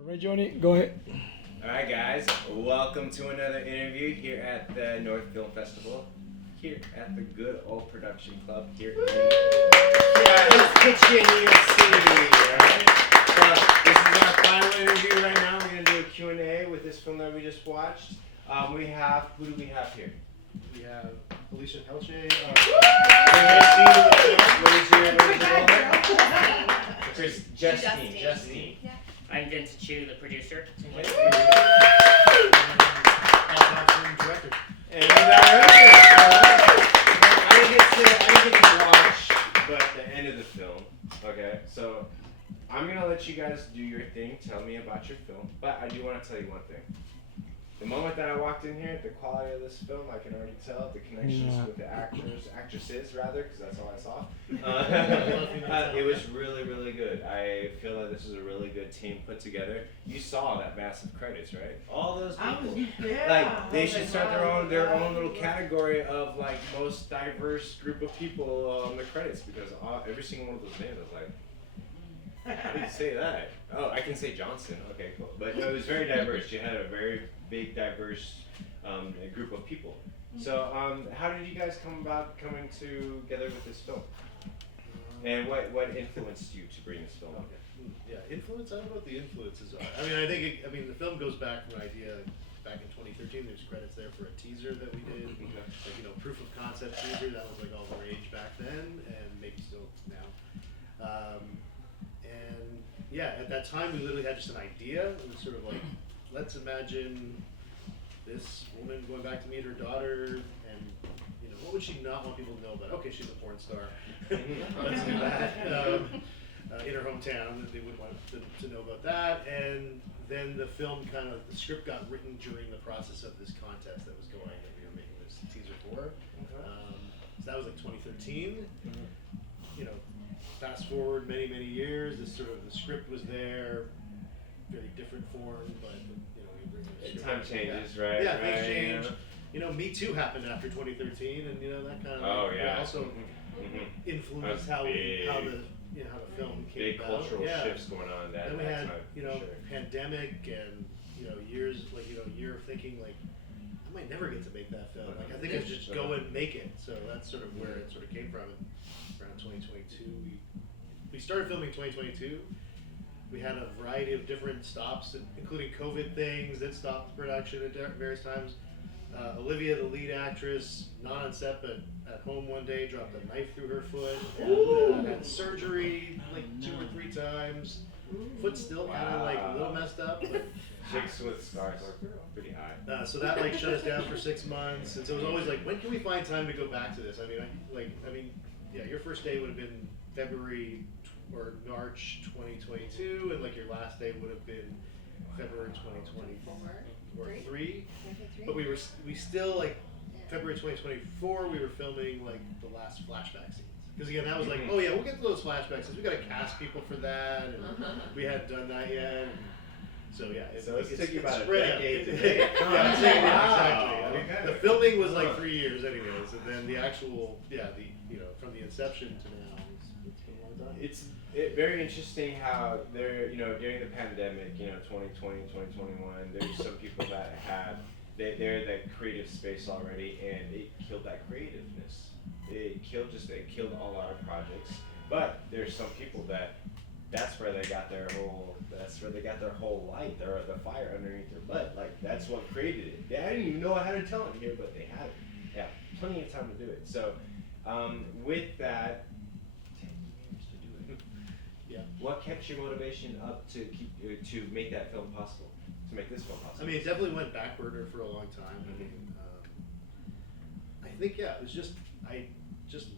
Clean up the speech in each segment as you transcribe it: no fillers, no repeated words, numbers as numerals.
All right, Joni, go ahead. All right, guys, welcome to another interview here at the North Film Festival, here at the Good Old Production Club here in Kitchen, New York City. All right? So this is our final interview right now. We're going to do a Q&A with this film that we just watched. Who do we have here? We have Alicia Pelche. Justine. Yeah. I'm Vincent Chu, the producer. Director. And I didn't get to watch but the end of the film. Okay, so I'm gonna let you guys do your thing. Tell me about your film, but I do want to tell you one thing. The moment that I walked in here, the quality of this film, I can already tell the connections with the actresses rather, because that's all I saw. It was really, really good. I feel like this is a really good team put together. You saw that massive credits, right? All those people. Like they should start their own little category of like most diverse group of people on the credits, because every single one of those names was like, how do you say that? Oh, I can say Johnson. Okay, cool. But no, it was very diverse. You had a very big, diverse group of people. So, how did you guys come about coming together with this film? And what influenced you to bring this film? Yeah, influence. I don't know what the influences are. I mean, I think the film goes back from an idea back in 2013. There's credits there for a teaser that we did, like proof of concept teaser. That was like all the rage back then, and maybe still now. And yeah, at that time we literally had just an idea. It was sort of like, let's imagine this woman going back to meet her daughter, and what would she not want people to know about? Okay, she's a porn star. Let's do that. In her hometown, they wouldn't want them to know about that. And then the film the script got written during the process of this contest that was going that we were making this teaser for. So that was like 2013. Fast forward many, many years, the script was there, very different form, but we bring the script. Time changes, right? Yeah, things change. Me Too happened after 2013, and that kind of also influenced how the film came big about. Cultural shifts going on that. Then we had time, pandemic and years year of thinking like, I might never get to make that film. Like I think I should just go and make it. So that's sort of where it sort of came from. And around 2022, we started filming 2022. We had a variety of different stops, including COVID things that stopped production at various times. Olivia, the lead actress, not on set but at home one day, dropped a knife through her foot and had surgery like 2 or 3 times. Foot still kind of like a little messed up. But chicks with scars are pretty high. So that shut us down for 6 months, and so it was always like, when can we find time to go back to this? I mean, your first day would have been February or March 2022, and like your last day would have been February 2024 or 3. But we still like February 2024. We were filming like the last flashback scenes. Because again, that was like, oh yeah, we'll get to those flashbacks. We got to cast people for that, and we hadn't done that yet. So yeah, it took you about a decade to make. Exactly. I mean, the filming was like 3 years, anyways, and then the actual, from the inception to now, it's been a long time. It's very interesting how during the pandemic, 2020, 2021, there's some people that they're in that creative space already, and it killed that creativeness. It killed all our projects. But there's some people that's where they got their whole light, the fire underneath their butt. Like that's what created it. I didn't even know how to tell it here, but they had it. Yeah, plenty of time to do it. So with that, 10 years to do it. Yeah. What kept your motivation up to make that film possible? To make this film possible? I mean, it definitely went backwarder for a long time. I mean, I think it was just I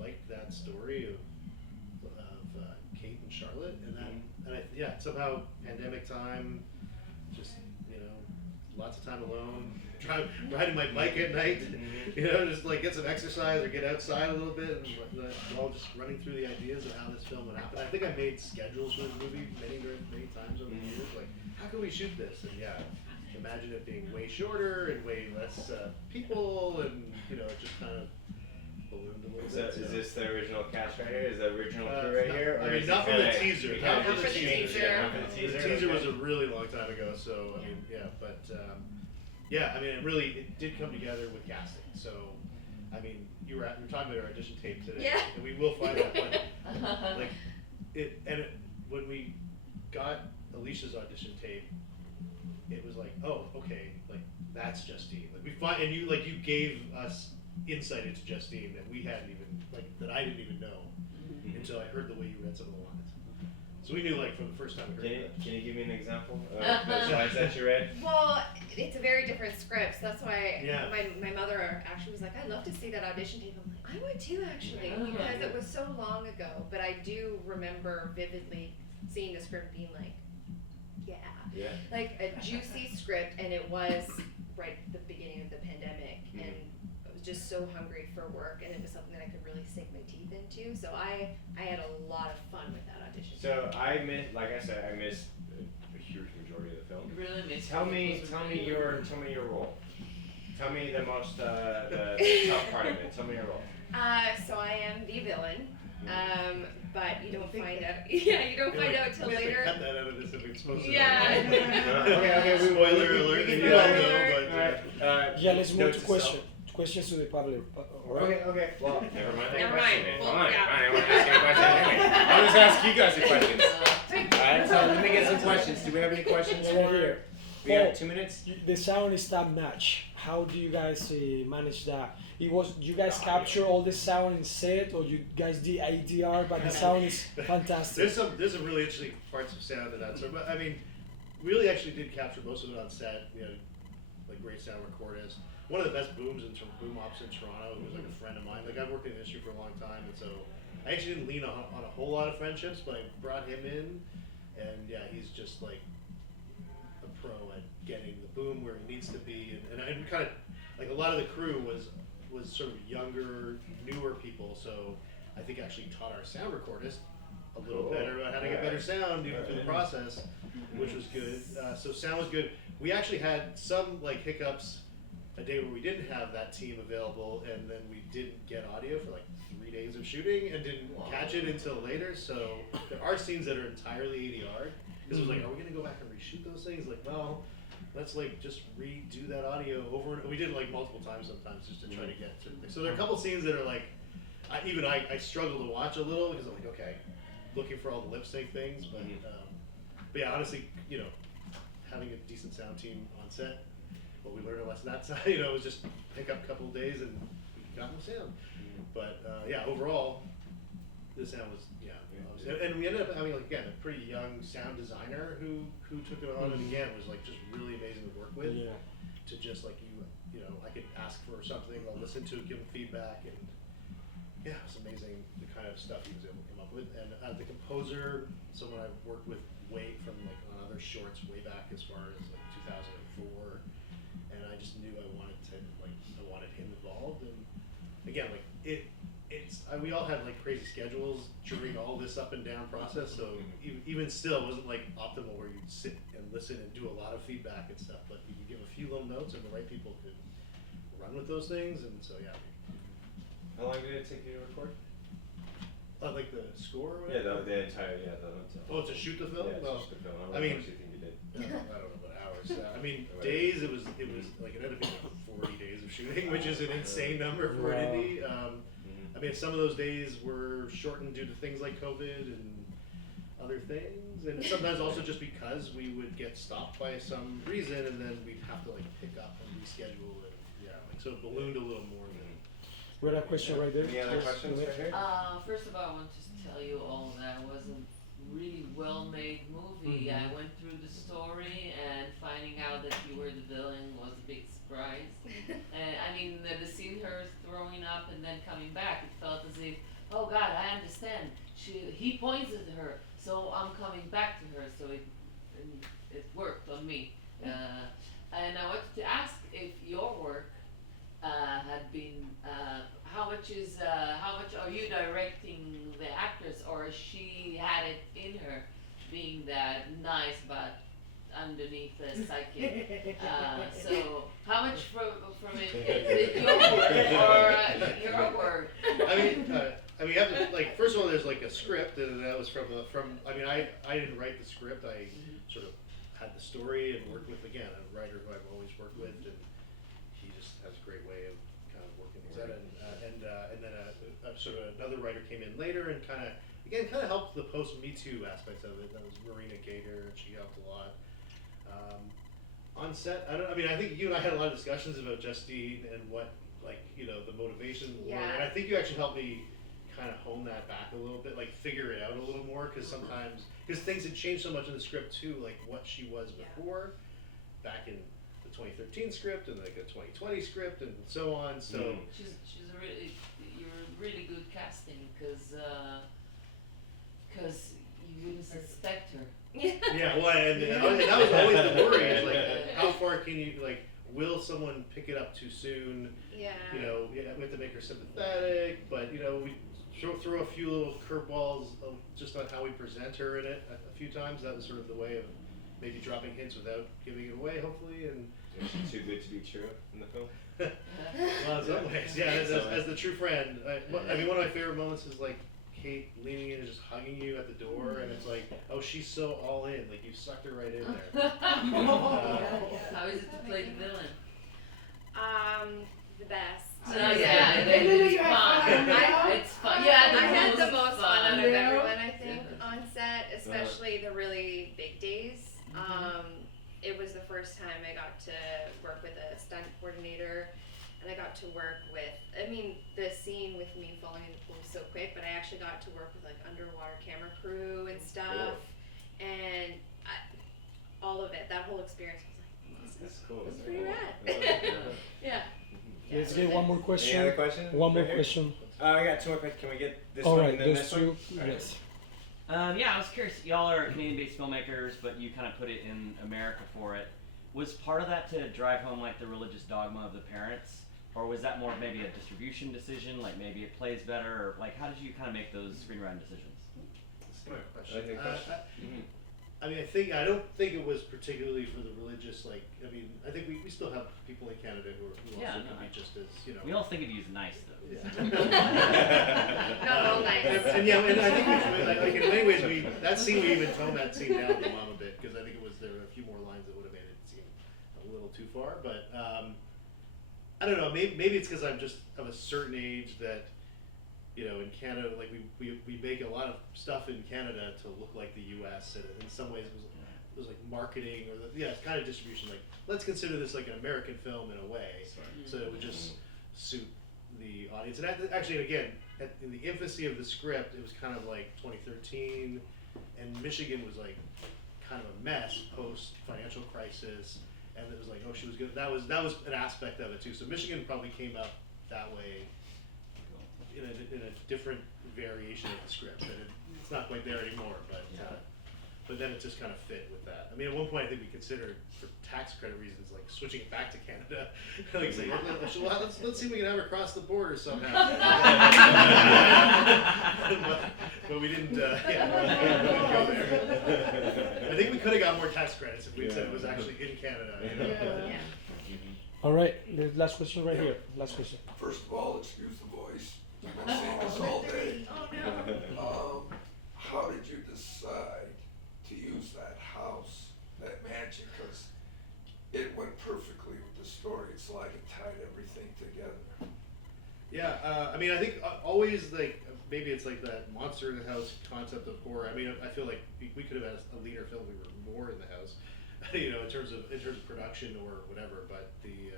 liked that story of Kate and Charlotte, and somehow pandemic time, just lots of time alone, riding my bike at night, just like get some exercise or get outside a little bit, and all just running through the ideas of how this film would happen. I think I made schedules for this movie many times over the years, like how can we shoot this, and imagine it being way shorter and way less people, and just kind of ballooned a little So bit. is this the original cast right here? Is the original crew No, right here? I Or mean, is not it from the kinda- teaser. you kinda Not just for the changed it, teaser. not for the The teaser. teaser was okay. a really long time ago, so I mean, yeah, but yeah, I mean, it did come together with casting. So, I mean, we were talking about our audition tape today, Yeah. and we will find out, but like when we got Alicia's audition tape, it was like, oh, okay, like that's Justine. Like and you gave us insight into Justine that we hadn't even that I didn't even know until I heard the way you read some of the lines. So we knew from the first time we heard that. Can you give me an example of the lines that you read? Well, it's a very different script, so that's why Yeah. my mother actually was like, I'd love to see that audition tape. I'm like, I would too, actually, Yeah. because it was so long ago. But I do remember vividly seeing the script being like, Yeah. like a juicy script, and it was right at the beginning of the pandemic, and I was just so hungry for work, and it was something that I could really sink my teeth into. So I had a lot of fun with that audition. So I missed a huge majority of the film. Really missed Tell me your role. Tell me the most the tough part of it. Tell me your role. So I am the villain, but you don't find out. Yeah, you don't find out till We have to later. cut that out of this if we expose it. Yeah. Okay, Spoiler alert. we can You do all that. know, but Yeah, let's move note to self. questions to the public. Alright. Okay. Well, never mind. Never mind. Well, Fine. yeah. I won't ask any questions anyway. I'll just ask you guys the questions. Alright, so let me get some questions. Do we have any questions Yeah, right for? here. We have Paul, 2 minutes. The sound is top notch. How do you guys manage that? You guys capture all the sound in set, or you guys did ADR, but the sound is fantastic. there's some really interesting parts of sound in that. So, but I mean, we really actually did capture most of it on set. We had great sound recordists. One of the best boom ops in Toronto. It was a friend of mine. I've worked in the industry for a long time, and so I actually didn't lean on a whole lot of friendships, but I brought him in, and yeah, he's just a pro at getting the boom where he needs to be, and kind of a lot of the crew was sort of younger, newer people, so I think actually taught our sound recordist a little Cool. better about how to get better sound even through the process, which was good. So sound was good. We actually had some hiccups a day where we didn't have that team available, and then we didn't get audio for 3 days of shooting and didn't catch it until later. So there are scenes that are entirely ADR. Because it was are we gonna go back and reshoot those things? Well, let's just redo that audio over and we did multiple times sometimes just to try to get to things. So there are a couple scenes that are I struggle to watch a little because I'm okay, looking for all the lip sync things, but yeah, honestly, having a decent sound team on set, what we learned on that side, it was just pick up a couple of days and got no sound. But yeah, overall, the sound was obviously, and we ended up having again a pretty young sound designer who took it on, and again was just really amazing to work with. Yeah. To just I could ask for something, I'll listen to it, give him feedback, and yeah, it was amazing the kind of stuff he was able to come up with. And the composer, someone I've worked with way from on other shorts way back as far as 2004, and I just knew I wanted him involved. And again, we all had crazy schedules during all this up and down process, so even still, it wasn't optimal where you'd sit and listen and do a lot of feedback and stuff, but you could give a few little notes and the right people could run with those things, and so yeah. How long did it take you to record? The score or Yeah, whatever? the entire the Oh, to shoot the film? Yeah, Well, just the film. How I many mean- hours do you think you did? I don't know about hours. I mean, days, it ended up being 40 days of shooting, which is an insane number for an Wow. indie. I mean, some of those days were shortened due to things like COVID and other things, and sometimes also just because we would get stopped by some reason, and then we'd have to pick up and reschedule, and yeah, so it ballooned a little more than. We had a question right there. Any other Yes, questions go right ahead. here? First of all, I want to tell you all that it was a really well-made movie. I went through the story, and finding out that you were the villain was a big surprise. And I mean, the scene her throwing up and then coming back, it felt as if, oh God, I understand. He points at her, so I'm coming back to her. So it worked on me. And I wanted to ask if your work had been how much are you directing the actress, or she had it in her being that nice about underneath the psychic. So how much from it is it your word or your word? I mean, you have to, like, first of all, there's like a script, and that was from. I mean, I didn't write the script. I sort of had the story and worked with, again, a writer who I've always worked with, and he just has a great way of kind of working things out. And then sort of another writer came in later and kind of helped the post Me Too aspects of it. That was Marina Gator, and she helped a lot. On set, I think you and I had a lot of discussions about Justine and what, like, you know, the motivation were, and I think you actually helped me kind of hone that back a little bit, like figure it out a little more, because things had changed so much in the script too, like what she was before, back in the 2013 script and like a 2020 script and so on. So You're a really good casting, because you wouldn't suspect her. yeah, well, and that was always the worry, is like, how far can you, like, will someone pick it up too soon? Yeah. You know, we have to make her sympathetic, but, you know, we throw a few little curveballs just on how we present her in it a few times. That was sort of the way of maybe dropping hints without giving it away, hopefully. And is she too good to be true in the film? well, in some ways, yeah. As the true friend, I mean, one of my favorite moments is like Kate leaning in and just hugging you at the door, and it's like, oh, she's so all in, like you sucked her right in there. How is it to play the villain? The best. It's fun. It's fun. Yeah, I had the most fun out of fun. everyone, I think, on set, especially the really big days. It was the first time I got to work with a stunt coordinator, and I got to work with, I mean, the scene with me falling in the pool was so quick, but I actually got to work with like underwater camera crew and stuff, and all of it, that whole experience was like, That's cool. It's pretty rad. Yeah. Let's get one more question. Any other questions? One more Right here? question. I got 2 more questions. Can we get this All one right, and then those this two. one? Alright. Yes. Yeah, I was curious. Y'all are Canadian-based filmmakers, but you kind of put it in America for it. Was part of that to drive home like the religious dogma of the parents, or was that more maybe a distribution decision? Like maybe it plays better, or like how did you kind of make those screenwriting decisions? Smart I like the question. I mean, I don't think it was particularly for the religious, like, I mean, I think we still have people in Canada who also can be just as, you know. We all think of you as nice, though. Yeah. Not all nice. And yeah, and I think like in many ways that scene we even toned that scene down the mom a bit, because I think there were a few more lines that would have made it seem a little too far, but I don't know, maybe it's because I'm just of a certain age that, you know, in Canada, like we make a lot of stuff in Canada to look like the U.S. and in some ways it was like marketing or it's kind of distribution. Like, let's consider this like an American film in a way, so it would just suit the audience. And actually, again, in the infancy of the script, it was kind of like 2013, and Michigan was like kind of a mess post financial crisis, and it was like, oh, she was good. That was an aspect of it too. So Michigan probably came up that way. In a different variation of the script, and it's not quite there anymore, but then it just kind of fit with that. I mean, at one point I think we considered, for tax credit reasons, like switching it back to Canada. Like, saying, let's see if we can have her cross the border somehow. but we didn't. We didn't go there. I think we could have got more tax credits if we said it was actually in Canada. You know? Yeah. All right, the last question right here. Last question. First of all, excuse the voice. I've been seeing this all day. Oh no. How did you decide to use that house, that mansion? Because it went perfectly with the story. It's like it tied everything together. Yeah, I mean, I think always, like, maybe it's like that monster in the house concept of horror. I mean, I feel like we could have had a leaner film if we were more in the house, you know, in terms of production or whatever. But the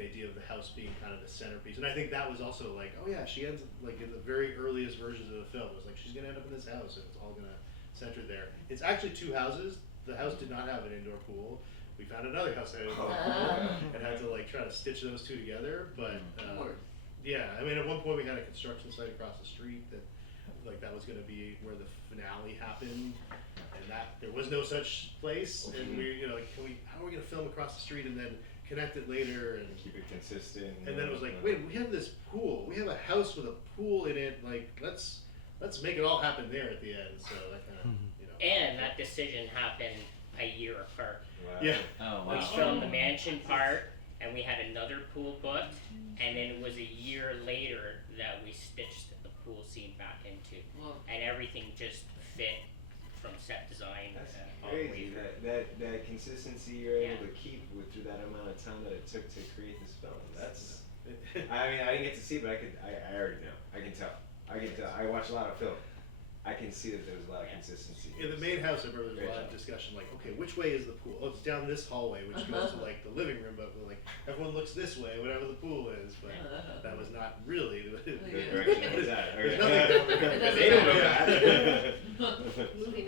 idea of the house being kind of the centerpiece, and I think that was also like, oh yeah, she ends like in the very earliest versions of the film. It was like she's gonna end up in this house, and it's all gonna center there. It's actually 2 houses. The house did not have an indoor pool. We found another house that had an indoor pool and had to like try to stitch those 2 together. But yeah, I mean, at one point we had a construction site across the street that was going to be where the finale happened, and that there was no such place. And we, you know, like, how are we going to film across the street and then connect it later and keep it consistent? And then it was like, wait, we have this pool. We have a house with a pool in it. Like, let's make it all happen there at the end. So that kind of, you know. And that decision happened, a year apart. Wow. Yeah. Oh We wow. filmed the mansion part, and we had another pool booked, and then it was a year later that we stitched the pool scene back into, Well, and everything just fit from set design That's all the way crazy. through. That consistency you're able Yeah. to keep through that amount of time that it took to create this film. That's. I mean, I didn't get to see it, but I already know. I can tell. I watch a lot of film. I can see that there was a lot of consistency. In the main house, I remember there was a lot of discussion, like, okay, which way is the pool? Oh, it's down this hallway, which goes to like the living room, but like everyone looks this way, whatever the pool is. But that was not really the The direction it was at. There's Okay. nothing down there. They don't know that. Movie